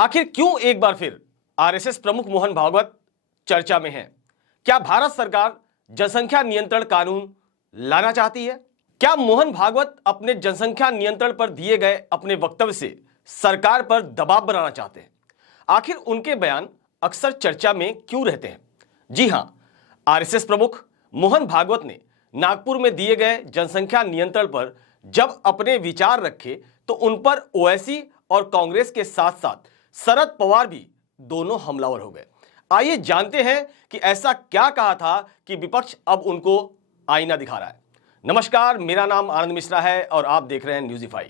आखिर क्यों एक बार फिर आरएसएस प्रमुख मोहन भागवत चर्चा में हैं? क्या भारत सरकार जनसंख्या नियंत्रण कानून लाना चाहती है? क्या मोहन भागवत अपने जनसंख्या नियंत्रण पर दिए गए अपने वक्तव्य से सरकार पर दबाव बनाना चाहते हैं? आखिर उनके बयान अक्सर चर्चा में क्यों रहते हैं? जी हां, आरएसएस प्रमुख मोहन भागवत ने नागपुर में दिए गए जनसंख्या नियंत्रण पर जब अपने विचार रखे तो उन पर ओवैसी और कांग्रेस के साथ साथ शरद पवार भी दोनों हमलावर हो गए। आइए जानते हैं कि ऐसा क्या कहा था कि विपक्ष अब उनको आईना दिखा रहा है। नमस्कार, मेरा नाम आनंद मिश्रा है और आप देख रहे हैं न्यूज़ify।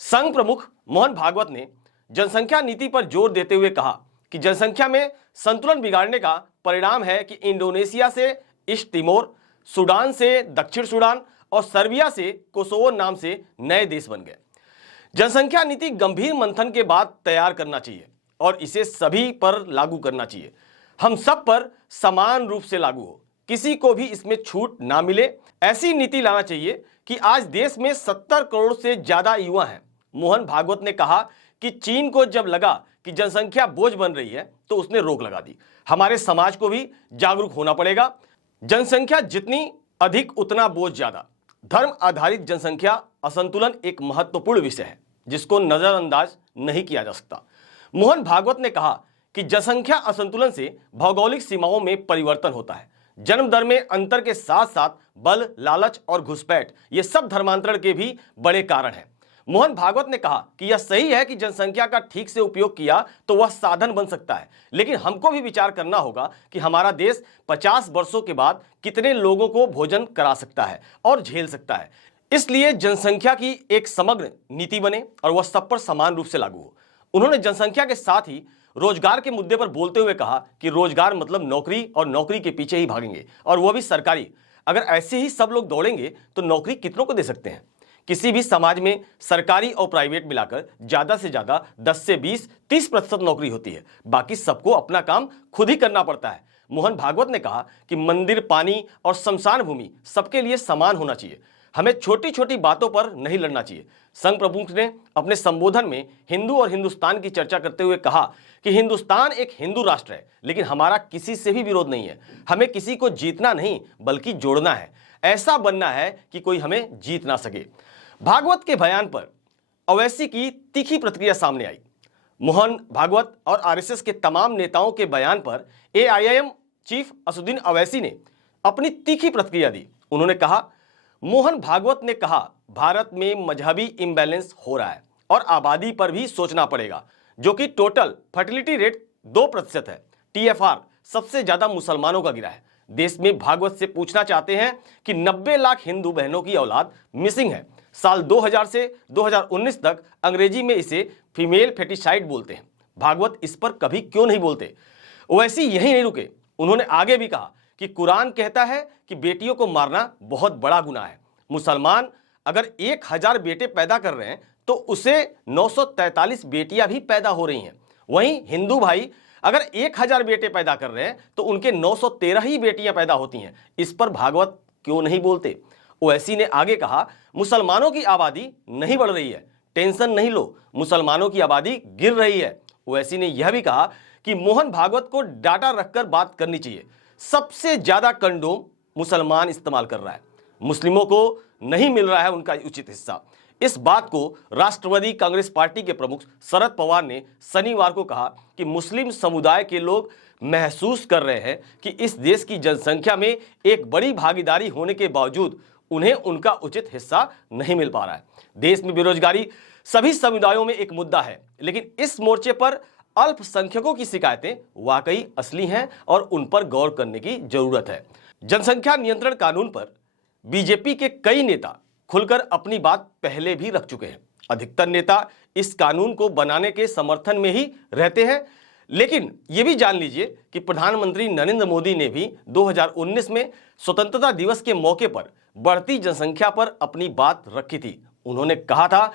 संघ प्रमुख मोहन भागवत ने जनसंख्या नीति पर जोर देते हुए कहा कि जनसंख्या में संतुलन बिगाड़ने का परिणाम है कि इंडोनेशिया से ईस्ट तिमोर, सूडान से दक्षिण सूडान और सर्बिया से कोसोवो नाम से नए देश बन गए। जनसंख्या नीति गंभीर मंथन के बाद तैयार करना चाहिए और इसे सभी पर लागू करना चाहिए। हम सब पर समान रूप से लागू हो, किसी को भी इसमें छूट ना मिले। ऐसी नीति लाना चाहिए कि आज देश में 70 करोड़ से ज्यादा युवा हैं। मोहन भागवत ने कहा कि चीन को जब लगा कि जनसंख्या बोझ बन रही है तो उसने रोक लगा दी। हमारे समाज को भी जागरूक होना पड़ेगा। जनसंख्या जितनी अधिक उतना बोझ ज्यादा। धर्म आधारित जनसंख्या असंतुलन एक महत्वपूर्ण विषय है जिसको नजरअंदाज नहीं किया जा सकता। मोहन भागवत ने कहा कि जनसंख्या असंतुलन से भौगोलिक सीमाओं में परिवर्तन होता है। जन्म दर में अंतर के साथ साथ बल, लालच और घुसपैठ ये सब धर्मांतरण के भी बड़े कारण हैं। मोहन भागवत ने कहा कि यह सही है कि जनसंख्या का ठीक से उपयोग किया तो वह साधन बन सकता है, लेकिन हमको भी विचार करना होगा कि हमारा देश 50 वर्षों के बाद कितने लोगों को भोजन करा सकता है और झेल सकता है। इसलिए जनसंख्या की एक समग्र नीति बने और वह सब पर समान रूप से लागू हो। उन्होंने जनसंख्या के साथ ही रोजगार के मुद्दे पर बोलते हुए कहा कि रोजगार मतलब नौकरी और नौकरी के पीछे ही भागेंगे और वह भी सरकारी। अगर ऐसे ही सब लोग दौड़ेंगे तो नौकरी कितनों को दे सकते हैं? किसी भी समाज में सरकारी और प्राइवेट मिलाकर ज्यादा से ज्यादा 10 से 20-30% नौकरी होती है। बाकी सबको अपना काम खुद ही करना पड़ता है। मोहन भागवत ने कहा कि मंदिर, पानी और शमशान भूमि सबके लिए समान होना चाहिए। हमें छोटी छोटी बातों पर नहीं लड़ना चाहिए। संघ प्रमुख ने अपने संबोधन में हिंदू और हिंदुस्तान की चर्चा करते हुए कहा कि हिंदुस्तान एक हिंदू राष्ट्र है, लेकिन हमारा किसी से भी विरोध नहीं है। हमें किसी को जीतना नहीं बल्कि जोड़ना है। ऐसा बनना है कि कोई हमें जीत ना सके। भागवत के बयान पर ओवैसी की तीखी प्रतिक्रिया सामने आई। मोहन भागवत और आरएसएस के तमाम नेताओं के बयान पर एआईएम चीफ असदुद्दीन ओवैसी ने अपनी तीखी प्रतिक्रिया दी। उन्होंने कहा, मोहन भागवत ने कहा भारत में मजहबी इंबैलेंस हो रहा है और आबादी पर भी सोचना पड़ेगा, जो कि टोटल फर्टिलिटी रेट 2% है। टीएफआर सबसे ज्यादा मुसलमानों का गिरा है। देश में भागवत से पूछना चाहते हैं कि 90 लाख हिंदू बहनों की औलाद मिसिंग है। साल 2000 से 2019 तक अंग्रेजी में इसे फीमेल फेटिसाइड बोलते हैं। भागवत इस पर कभी क्यों नहीं बोलते? ओवैसी यही नहीं रुके, उन्होंने आगे भी कहा कि कुरान कहता है कि बेटियों को मारना बहुत बड़ा गुनाह है। मुसलमान अगर 1000 बेटे पैदा कर रहे हैं तो उसे 943 बेटियां भी पैदा हो रही हैं। वहीं हिंदू भाई अगर 1000 बेटे पैदा कर रहे हैं तो उनके 913 ही बेटियां पैदा होती हैं। इस पर भागवत क्यों नहीं बोलते? ओवैसी ने आगे कहा, मुसलमानों की आबादी नहीं बढ़ रही है, टेंशन नहीं लो, मुसलमानों की आबादी गिर रही है। ओवैसी ने यह भी कहा कि मोहन भागवत को डाटा रखकर बात करनी चाहिए। सबसे ज्यादा कंडोम मुसलमान इस्तेमाल कर रहा है, मुस्लिमों को नहीं मिल रहा है उनका उचित हिस्सा। इस बात को राष्ट्रवादी कांग्रेस पार्टी के प्रमुख शरद पवार ने शनिवार को कहा कि मुस्लिम समुदाय के लोग महसूस कर रहे हैं कि इस देश की जनसंख्या में एक बड़ी भागीदारी होने के बावजूद उन्हें उनका उचित हिस्सा नहीं मिल पा रहा है। देश में बेरोजगारी सभी समुदायों में एक मुद्दा है, लेकिन इस मोर्चे पर अल्पसंख्यकों की शिकायतें वाकई असली हैं और उन पर गौर करने की जरूरत है। जनसंख्या नियंत्रण कानून पर बीजेपी के कई नेता खुलकर अपनी बात पहले भी रख चुके हैं। अधिकतर नेता इस कानून को बनाने के समर्थन में ही रहते हैं, लेकिन यह भी जान लीजिए कि प्रधानमंत्री नरेंद्र मोदी ने भी 2019 में स्वतंत्रता दिवस के मौके पर बढ़ती जनसंख्या पर अपनी बात रखी थी। उन्होंने कहा था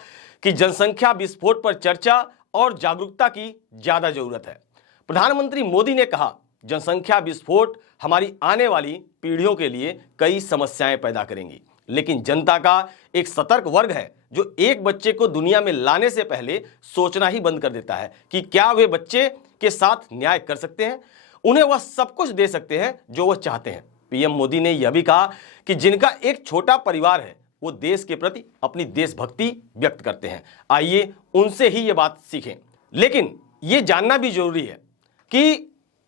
कि जनसंख्या विस्फोट पर चर्चा और जागरूकता की ज्यादा जरूरत है। प्रधानमंत्री मोदी ने कहा, जनसंख्या विस्फोट हमारी आने वाली पीढ़ियों के लिए कई समस्याएं पैदा करेंगी, लेकिन जनता का एक सतर्क वर्ग है जो एक बच्चे को दुनिया में लाने से पहले सोचना ही बंद कर देता है कि क्या वे बच्चे के साथ न्याय कर सकते हैं, उन्हें वह सब कुछ दे सकते हैं जो वह चाहते हैं। पीएम मोदी ने यह भी कहा कि जिनका एक छोटा परिवार है वो देश के प्रति अपनी देशभक्ति व्यक्त करते हैं। आइए उनसे ही ये बात सीखें। लेकिन ये जानना भी जरूरी है कि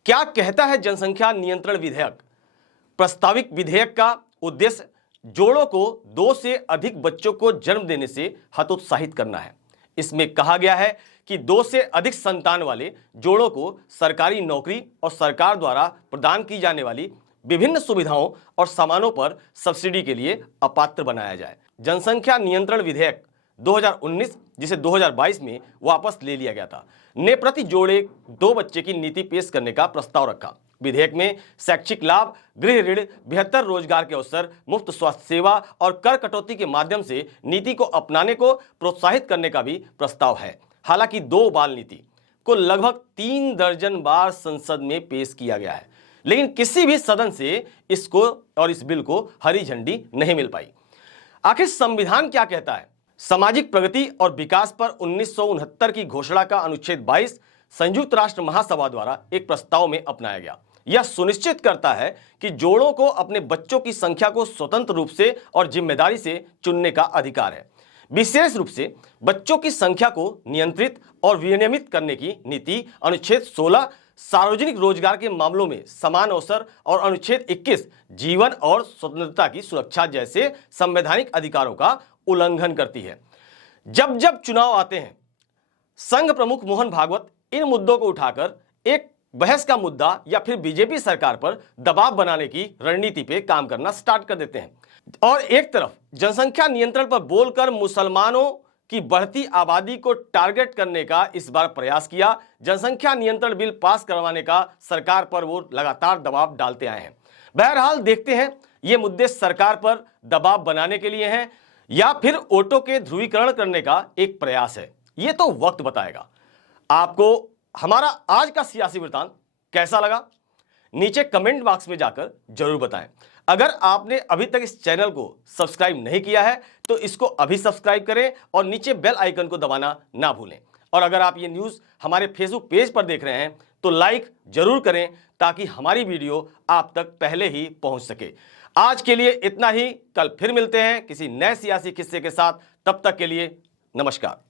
क्या कहता है जनसंख्या नियंत्रण विधेयक। प्रस्तावित विधेयक का उद्देश्य जोड़ों को 2 से अधिक बच्चों को जन्म देने से हतोत्साहित करना है। इसमें कहा गया है कि 2 से अधिक संतान वाले जोड़ों को सरकारी नौकरी और सरकार द्वारा प्रदान की जाने वाली विभिन्न सुविधाओं और सामानों पर सब्सिडी के लिए अपात्र बनाया जाए। जनसंख्या नियंत्रण विधेयक 2019, जिसे 2022 में वापस ले लिया गया था, ने प्रति जोड़े 2 बच्चे की नीति पेश करने का प्रस्ताव रखा। विधेयक में शैक्षिक लाभ, गृह ऋण, बेहतर रोजगार के अवसर, मुफ्त स्वास्थ्य सेवा और कर कटौती के माध्यम से नीति को अपनाने को प्रोत्साहित करने का भी प्रस्ताव है। हालांकि 2 बाल नीति को लगभग 3 दर्जन बार संसद में पेश किया गया है, लेकिन किसी भी सदन से इसको और इस बिल को हरी झंडी नहीं मिल पाई। आखिर संविधान क्या कहता है? सामाजिक प्रगति और विकास पर 1969 की घोषणा का अनुच्छेद 22 संयुक्त राष्ट्र महासभा द्वारा एक प्रस्ताव में अपनाया गया। यह सुनिश्चित करता है कि जोड़ों को अपने बच्चों की संख्या को स्वतंत्र रूप से और जिम्मेदारी से चुनने का अधिकार है। विशेष रूप से बच्चों की संख्या को नियंत्रित और विनियमित करने की नीति अनुच्छेद 16 सार्वजनिक रोजगार के मामलों में समान अवसर और अनुच्छेद 21 जीवन और स्वतंत्रता की सुरक्षा जैसे संवैधानिक अधिकारों का उल्लंघन करती है। जब जब चुनाव आते हैं, संघ प्रमुख मोहन भागवत इन मुद्दों को उठाकर एक बहस का मुद्दा या फिर बीजेपी सरकार पर दबाव बनाने की रणनीति पे काम करना स्टार्ट कर देते हैं। और एक तरफ जनसंख्या नियंत्रण पर बोलकर मुसलमानों की बढ़ती आबादी को टारगेट करने का इस बार प्रयास किया। जनसंख्या नियंत्रण बिल पास करवाने का सरकार पर वो लगातार दबाव डालते आए हैं। बहरहाल देखते हैं ये मुद्दे सरकार पर दबाव बनाने के लिए हैं या फिर वोटों के ध्रुवीकरण करने का एक प्रयास है, ये तो वक्त बताएगा। आपको हमारा आज का सियासी वृत्तांत कैसा लगा, नीचे कमेंट बॉक्स में जाकर जरूर बताएं। अगर आपने अभी तक इस चैनल को सब्सक्राइब नहीं किया है तो इसको अभी सब्सक्राइब करें और नीचे बेल आइकन को दबाना ना भूलें। और अगर आप ये न्यूज़ हमारे फेसबुक पेज पर देख रहे हैं तो लाइक जरूर करें ताकि हमारी वीडियो आप तक पहले ही पहुंच सके। आज के लिए इतना ही, कल फिर मिलते हैं किसी नए सियासी किस्से के साथ। तब तक के लिए नमस्कार।